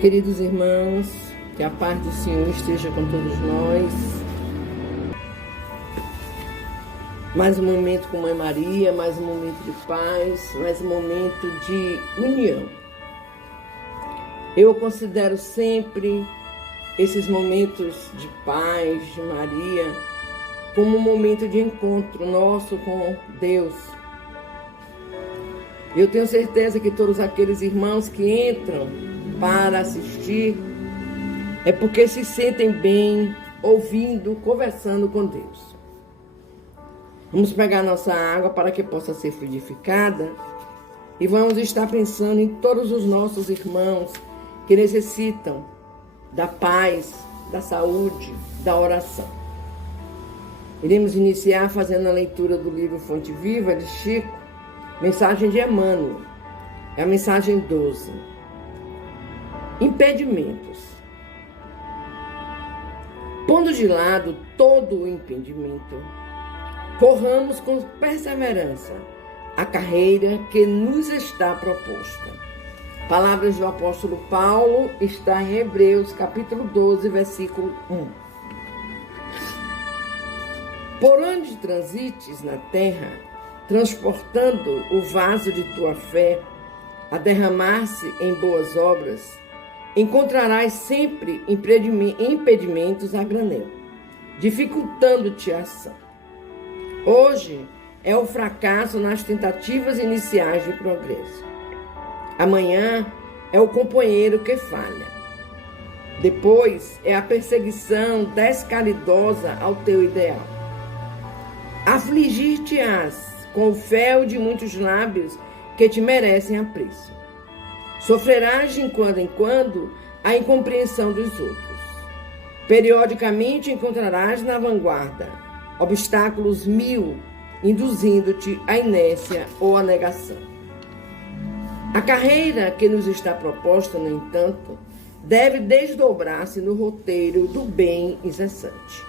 Queridos irmãos, que a paz do Senhor esteja com todos nós. Mais um momento com Mãe Maria, mais um momento de paz, mais um momento de união. Eu considero sempre esses momentos de paz, de Maria, como um momento de encontro nosso com Deus. Eu tenho certeza que todos aqueles irmãos que entram para assistir é porque se sentem bem, ouvindo, conversando com Deus. Vamos pegar nossa água para que possa ser fluidificada e vamos estar pensando em todos os nossos irmãos que necessitam da paz, da saúde, da oração. Iremos iniciar fazendo a leitura do livro Fonte Viva de Chico, mensagem de Emmanuel, é a mensagem 12. Impedimentos. Pondo de lado todo o impedimento, corramos com perseverança a carreira que nos está proposta. Palavras do apóstolo Paulo está em Hebreus, capítulo 12, versículo 1. Por onde transites na terra, transportando o vaso de tua fé a derramar-se em boas obras, encontrarás sempre impedimentos a granel, dificultando-te a ação. Hoje é o fracasso nas tentativas iniciais de progresso. Amanhã é o companheiro que falha. Depois é a perseguição descaridosa ao teu ideal. Afligir-te-ás com o fel de muitos lábios que te merecem apreço. Sofrerás de quando em quando a incompreensão dos outros. Periodicamente encontrarás na vanguarda obstáculos mil, induzindo-te à inércia ou à negação. A carreira que nos está proposta, no entanto, deve desdobrar-se no roteiro do bem incessante.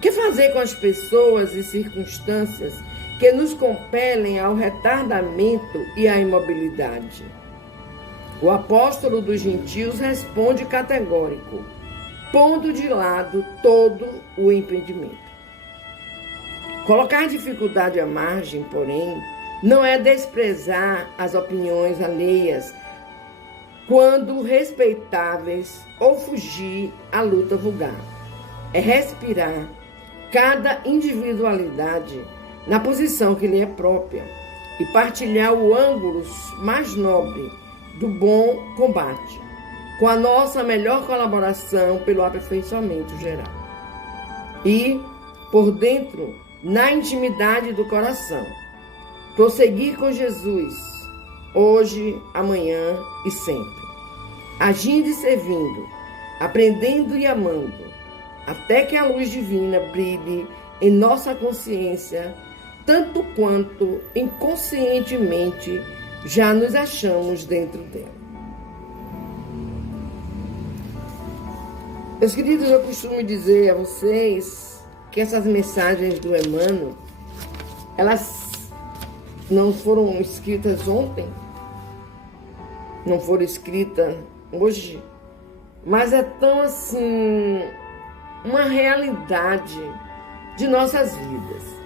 Que fazer com as pessoas e circunstâncias que nos compelem ao retardamento e à imobilidade? O apóstolo dos gentios responde categórico, pondo de lado todo o impedimento. Colocar dificuldade à margem, porém, não é desprezar as opiniões alheias quando respeitáveis ou fugir à luta vulgar. É respirar cada individualidade na posição que lhe é própria e partilhar o ângulo mais nobre do bom combate, com a nossa melhor colaboração pelo aperfeiçoamento geral. E, por dentro, na intimidade do coração, prosseguir com Jesus, hoje, amanhã e sempre, agindo e servindo, aprendendo e amando, até que a luz divina brilhe em nossa consciência, tanto quanto inconscientemente já nos achamos dentro dela. Meus queridos, eu costumo dizer a vocês que essas mensagens do Emmanuel, elas não foram escritas ontem, não foram escritas hoje, mas é tão assim, uma realidade de nossas vidas.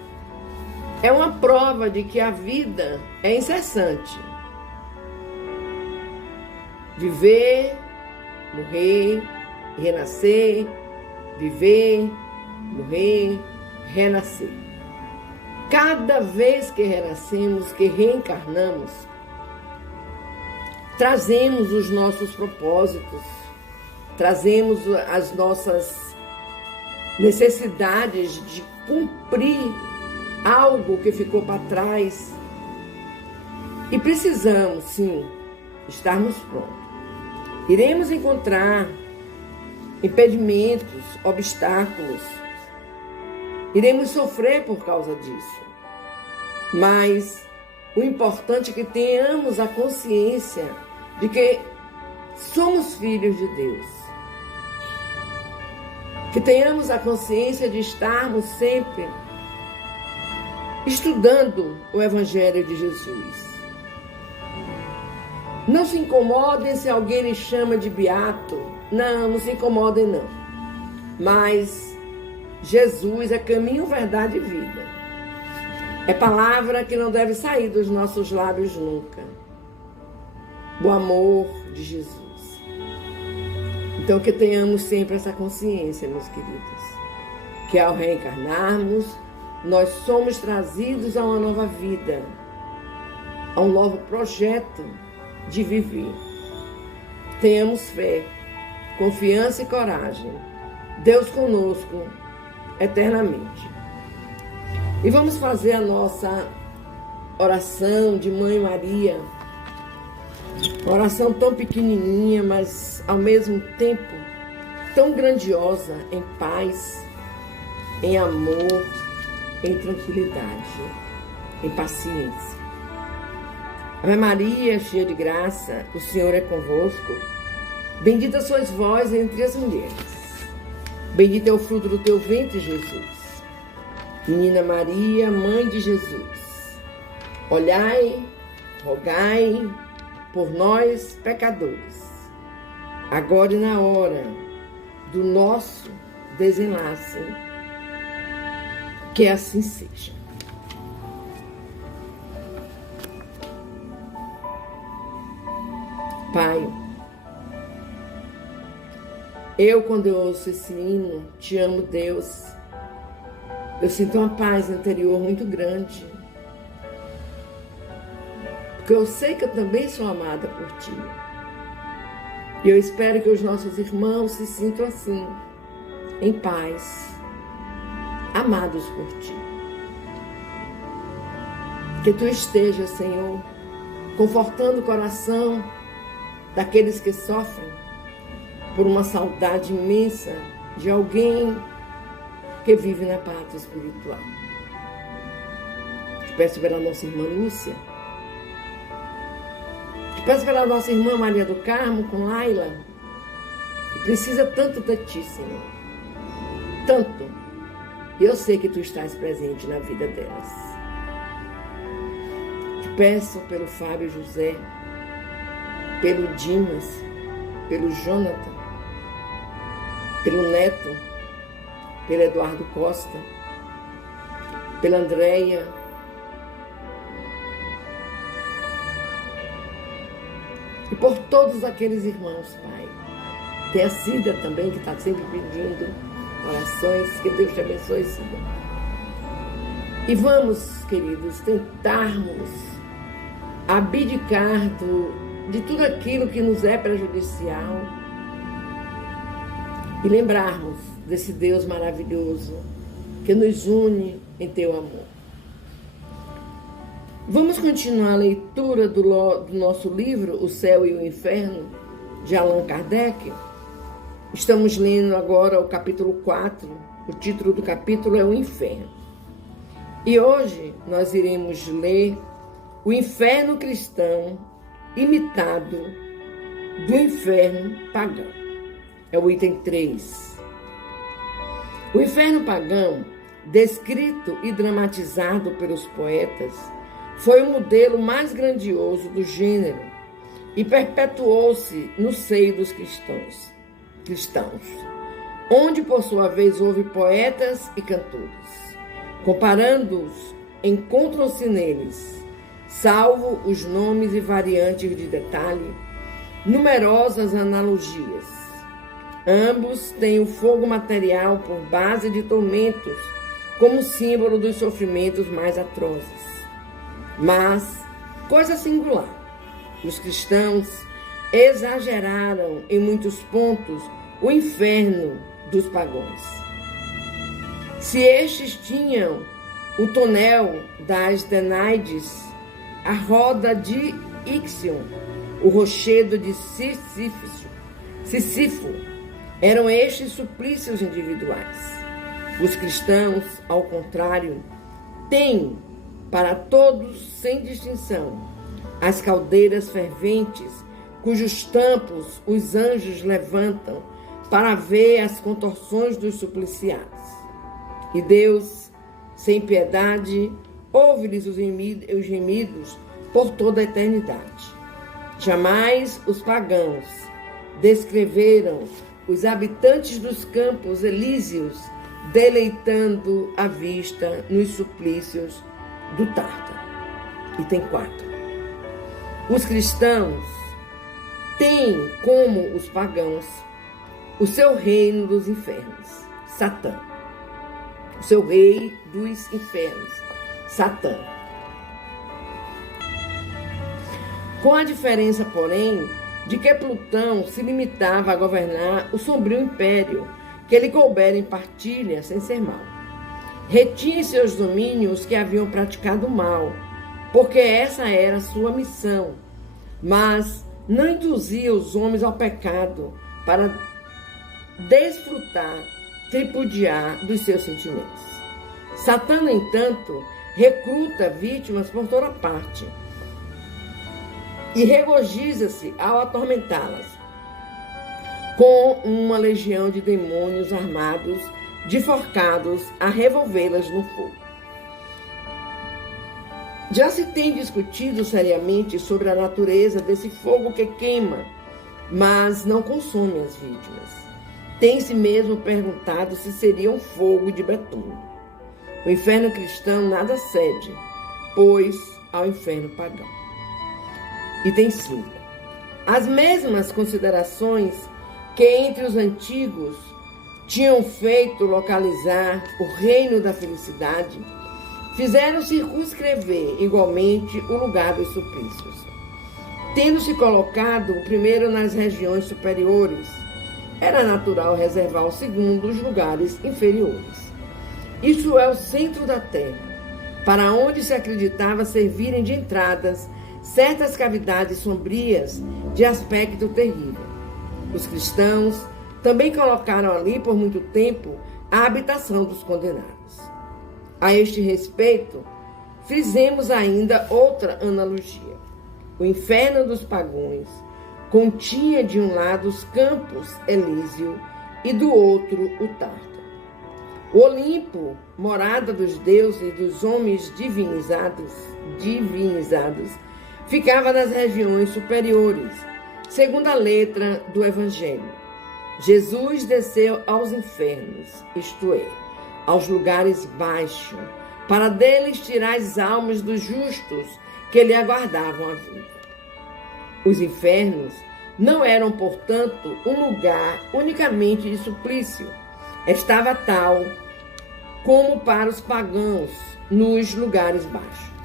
É uma prova de que a vida é incessante. Viver, morrer, renascer, viver, morrer, renascer. Cada vez que renascemos, que reencarnamos, trazemos os nossos propósitos, trazemos as nossas necessidades de cumprir algo que ficou para trás. E precisamos, sim, estarmos prontos. Iremos encontrar impedimentos, obstáculos. Iremos sofrer por causa disso. Mas o importante é que tenhamos a consciência de que somos filhos de Deus. Que tenhamos a consciência de estarmos sempre estudando o Evangelho de Jesus. Não se incomodem se alguém lhe chama de beato. Não se incomodem não. Mas Jesus é caminho, verdade e vida. É palavra que não deve sair dos nossos lábios nunca. O amor de Jesus. Então que tenhamos sempre essa consciência, meus queridos, que ao reencarnarmos, nós somos trazidos a uma nova vida, a um novo projeto de viver. Tenhamos fé, confiança e coragem. Deus conosco eternamente. E vamos fazer a nossa oração de Mãe Maria. Uma oração tão pequenininha, mas ao mesmo tempo tão grandiosa, em paz, em amor, em tranquilidade, em paciência. Ave Maria, cheia de graça, o Senhor é convosco. Bendita sois vós entre as mulheres. Bendito é o fruto do teu ventre, Jesus. Menina Maria, Mãe de Jesus, olhai, rogai por nós, pecadores, agora e na hora do nosso desenlace. Que assim seja. Pai, quando eu ouço esse hino, te amo, Deus, eu sinto uma paz interior muito grande. Porque eu sei que eu também sou amada por ti. E eu espero que os nossos irmãos se sintam assim, em paz, amados por ti. Que tu estejas, Senhor, confortando o coração daqueles que sofrem por uma saudade imensa de alguém que vive na pátria espiritual. Te peço pela nossa irmã Lúcia. Te peço pela nossa irmã Maria do Carmo com Laila, que precisa tanto de ti, Senhor. Tanto. E eu sei que tu estás presente na vida delas. Te peço pelo Fábio José, pelo Dimas, pelo Jonathan, pelo Neto, pelo Eduardo Costa, pela Andréia, e por todos aqueles irmãos, Pai. Tem a Cida também, que está sempre pedindo orações. Que Deus te abençoe, Cida. E vamos, queridos, tentarmos abdicar de tudo aquilo que nos é prejudicial e lembrarmos desse Deus maravilhoso que nos une em teu amor. Vamos continuar a leitura do nosso livro, O Céu e o Inferno, de Allan Kardec. Estamos lendo agora o capítulo 4. O título do capítulo é O Inferno. E hoje nós iremos ler o inferno cristão imitado do inferno pagão. É o item 3. O inferno pagão, descrito e dramatizado pelos poetas, foi o modelo mais grandioso do gênero e perpetuou-se no seio dos cristãos, onde por sua vez houve poetas e cantores. Comparando-os, encontram-se neles, salvo os nomes e variantes de detalhe, numerosas analogias. Ambos têm o fogo material por base de tormentos, como símbolo dos sofrimentos mais atrozes. Mas, coisa singular, os cristãos exageraram em muitos pontos o inferno dos pagãos. Se estes tinham o tonel das Danaides, a roda de Ixion, o rochedo de Sísifo, eram estes suplícios individuais. Os cristãos, ao contrário, têm, para todos sem distinção, as caldeiras ferventes, cujos tampos os anjos levantam para ver as contorções dos supliciados. E Deus, sem piedade, ouve-lhes os gemidos por toda a eternidade. Jamais os pagãos descreveram os habitantes dos campos elíseos deleitando a vista nos suplícios do Tártaro. Item 4. Os cristãos têm, como os pagãos, o seu reino dos infernos, Satã. O seu rei dos infernos, Satã. Com a diferença, porém, de que Plutão se limitava a governar o sombrio império que lhe coubera em partilha sem ser mal. Retinha em seus domínios que haviam praticado mal, porque essa era sua missão, mas não induzia os homens ao pecado para desfrutar, tripudiar dos seus sentimentos. Satã, no entanto, recruta vítimas por toda parte e regozija-se ao atormentá-las com uma legião de demônios armados, enforcados a revolvê-las no fogo. Já se tem discutido seriamente sobre a natureza desse fogo que queima, mas não consome as vítimas. Tem-se mesmo perguntado se seria um fogo de betume. O inferno cristão nada cede, pois, ao inferno pagão. Item 5. As mesmas considerações que entre os antigos tinham feito localizar o reino da felicidade, fizeram circunscrever igualmente o lugar dos suplícios. Tendo-se colocado o primeiro nas regiões superiores, era natural reservar ao segundo os lugares inferiores. Isso é o centro da terra, para onde se acreditava servirem de entradas certas cavidades sombrias de aspecto terrível. Os cristãos também colocaram ali por muito tempo a habitação dos condenados. A este respeito, fizemos ainda outra analogia. O inferno dos pagãos continha de um lado os campos Elísio e do outro o Tártaro. O Olimpo, morada dos deuses e dos homens divinizados, ficava nas regiões superiores, segundo a letra do Evangelho. Jesus desceu aos infernos, isto é, aos lugares baixos, para deles tirar as almas dos justos que lhe aguardavam a vida. Os infernos não eram, portanto, um lugar unicamente de suplício. Estava tal como para os pagãos nos lugares baixos.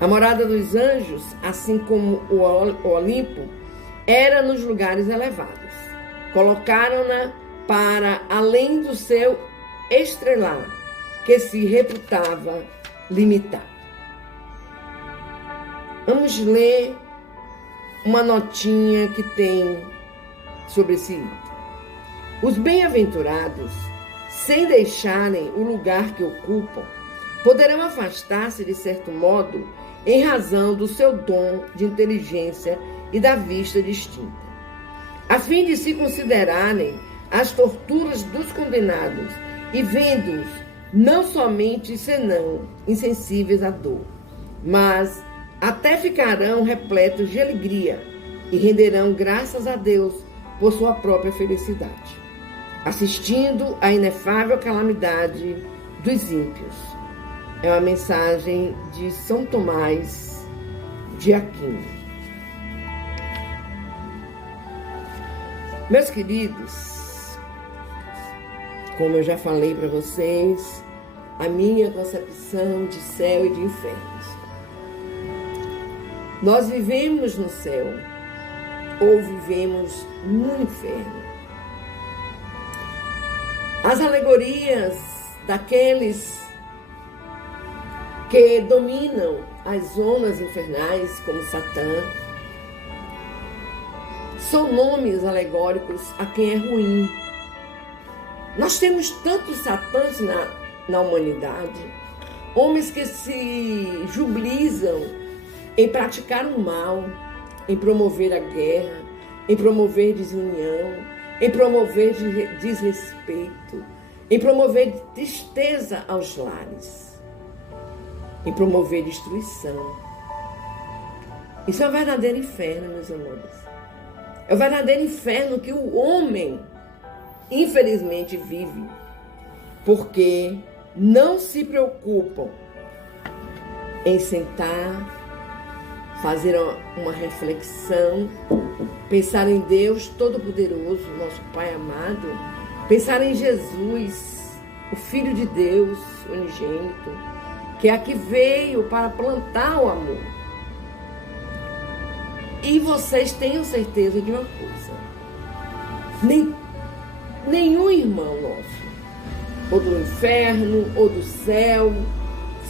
A morada dos anjos, assim como o Olimpo, era nos lugares elevados. Colocaram-na para além do seu estrelar, que se reputava limitado. Vamos ler uma notinha que tem sobre esse item. Os bem-aventurados, sem deixarem o lugar que ocupam, poderão afastar-se de certo modo em razão do seu dom de inteligência e da vista distinta, a fim de se considerarem as torturas dos condenados e vendo-os não somente senão insensíveis à dor, mas até ficarão repletos de alegria e renderão graças a Deus por sua própria felicidade, assistindo à inefável calamidade dos ímpios. É uma mensagem de São Tomás de Aquino. Meus queridos, como eu já falei para vocês, a minha concepção de céu e de infernos. Nós vivemos no céu ou vivemos no inferno. As alegorias daqueles que dominam as zonas infernais, como Satã, são nomes alegóricos a quem é ruim. Nós temos tantos Satãs na humanidade, homens que se jubilizam em praticar o mal, em promover a guerra, em promover desunião, em promover desrespeito, em promover tristeza aos lares, em promover destruição. Isso é um verdadeiro inferno, meus amores. É o verdadeiro inferno que o homem, infelizmente, vive, porque não se preocupam em sentar, fazer uma reflexão, pensar em Deus Todo-Poderoso, nosso Pai amado, pensar em Jesus, o Filho de Deus, unigênito, que é aqui veio para plantar o amor. E vocês tenham certeza de uma coisa: nenhum irmão nosso, ou do inferno, ou do céu,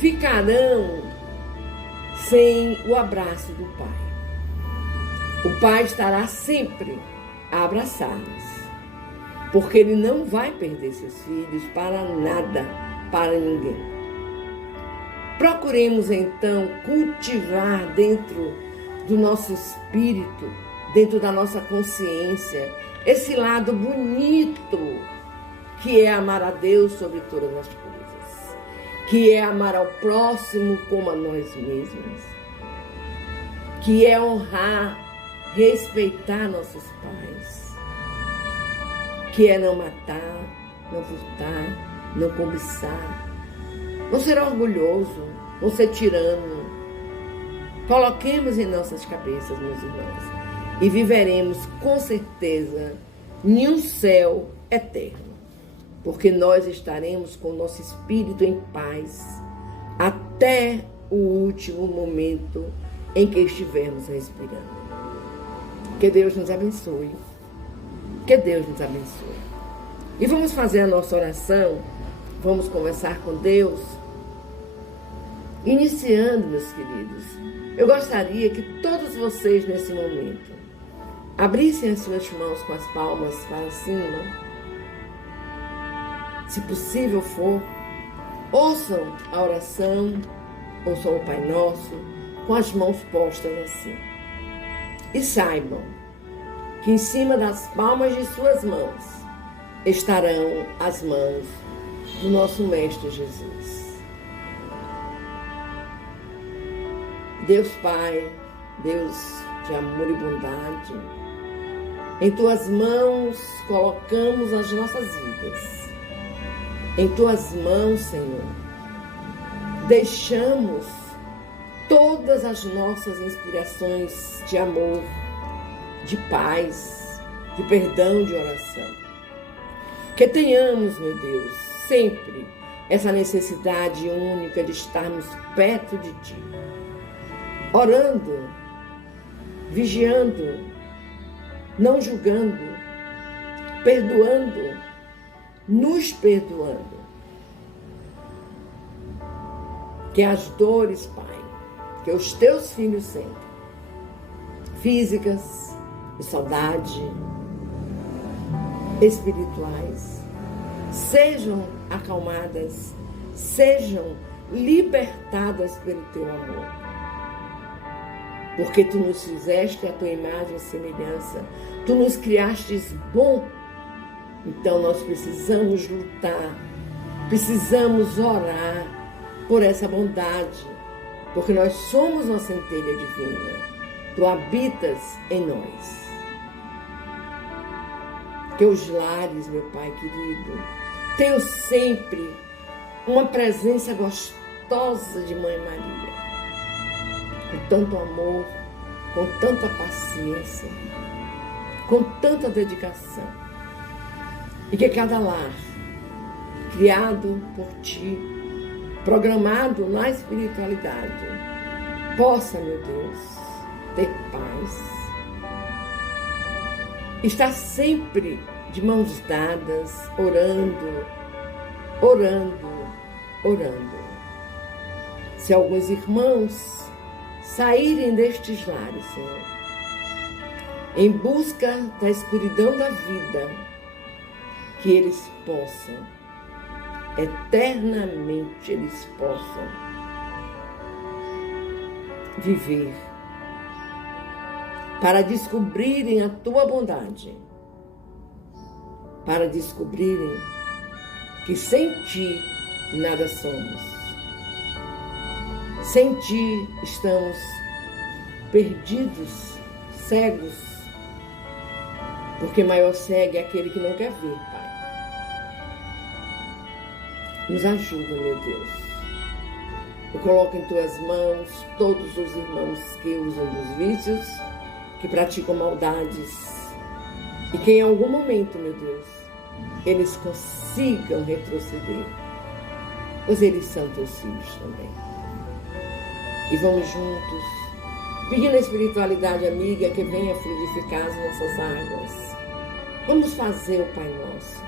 ficarão sem o abraço do Pai. O Pai estará sempre a abraçar-nos, porque Ele não vai perder seus filhos para nada, para ninguém. Procuremos então cultivar dentro do nosso espírito, dentro da nossa consciência, esse lado bonito que é amar a Deus sobre todas as coisas, que é amar ao próximo como a nós mesmos, que é honrar, respeitar nossos pais, que é não matar, não furtar, não cobiçar, não ser orgulhoso, não ser tirano. Coloquemos em nossas cabeças, meus irmãos, e viveremos com certeza em um céu eterno, porque nós estaremos com o nosso espírito em paz até o último momento em que estivermos respirando. Que Deus nos abençoe. Que Deus nos abençoe. E vamos fazer a nossa oração, vamos conversar com Deus. Iniciando, meus queridos, eu gostaria que todos vocês, nesse momento, abrissem as suas mãos com as palmas para cima. Se possível for, ouçam a oração, ouçam o Pai Nosso, com as mãos postas assim. E saibam que em cima das palmas de suas mãos estarão as mãos do nosso Mestre Jesus. Deus Pai, Deus de amor e bondade, em Tuas mãos colocamos as nossas vidas. Em Tuas mãos, Senhor, deixamos todas as nossas inspirações de amor, de paz, de perdão, de oração. Que tenhamos, meu Deus, sempre essa necessidade única de estarmos perto de Ti, orando, vigiando, não julgando, perdoando, nos perdoando. Que as dores, Pai, que os Teus filhos sentem, físicas, de saudade, espirituais, sejam acalmadas, sejam libertadas pelo Teu amor. Porque Tu nos fizeste a Tua imagem e semelhança, Tu nos criastes bom. Então nós precisamos lutar, precisamos orar por essa bondade, porque nós somos uma centelha divina. Tu habitas em nós. Que os lares, meu Pai querido, tenham sempre uma presença gostosa de Mãe Maria, com tanto amor, com tanta paciência, com tanta dedicação. E que cada lar, criado por Ti, programado na espiritualidade, possa, meu Deus, ter paz, estar sempre de mãos dadas, orando, orando, orando. Se alguns irmãos saírem destes lares, Senhor, em busca da escuridão da vida, que eles possam, eternamente eles possam viver para descobrirem a Tua bondade, para descobrirem que sem Ti nada somos. Sem Ti estamos perdidos, cegos, porque maior cego é aquele que não quer ver, Pai. Nos ajuda, meu Deus. Eu coloco em Tuas mãos todos os irmãos que usam dos vícios, que praticam maldades, e que em algum momento, meu Deus, eles consigam retroceder, pois eles são Teus filhos também. E vamos juntos, pedindo a espiritualidade amiga que venha fluidificar as nossas águas. Vamos fazer o Pai Nosso.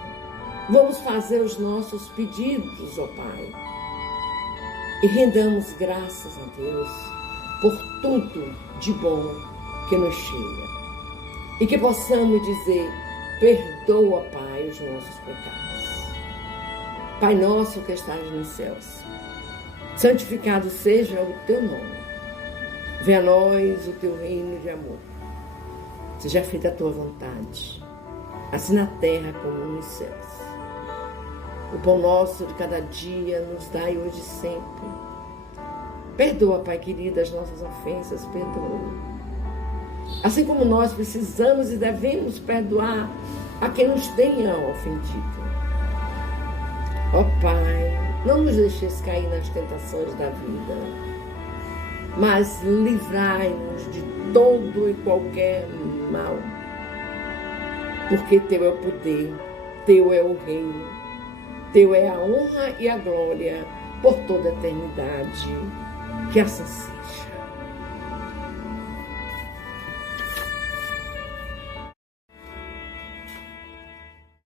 Vamos fazer os nossos pedidos, ó Pai. E rendamos graças a Deus por tudo de bom que nos chega. E que possamos dizer: perdoa, Pai, os nossos pecados. Pai nosso que estás nos céus, santificado seja o Teu nome. Venha a nós o Teu reino de amor. Seja feita a Tua vontade, assim na terra como nos céus. O pão nosso de cada dia nos dai hoje e sempre. Perdoa, Pai querido, as nossas ofensas, perdoa. Assim como nós precisamos e devemos perdoar a quem nos tenha ofendido. Ó Pai, não nos deixes cair nas tentações da vida, mas livrai-nos de todo e qualquer mal. Porque Teu é o poder, Teu é o reino, Teu é a honra e a glória por toda a eternidade. Que assim seja.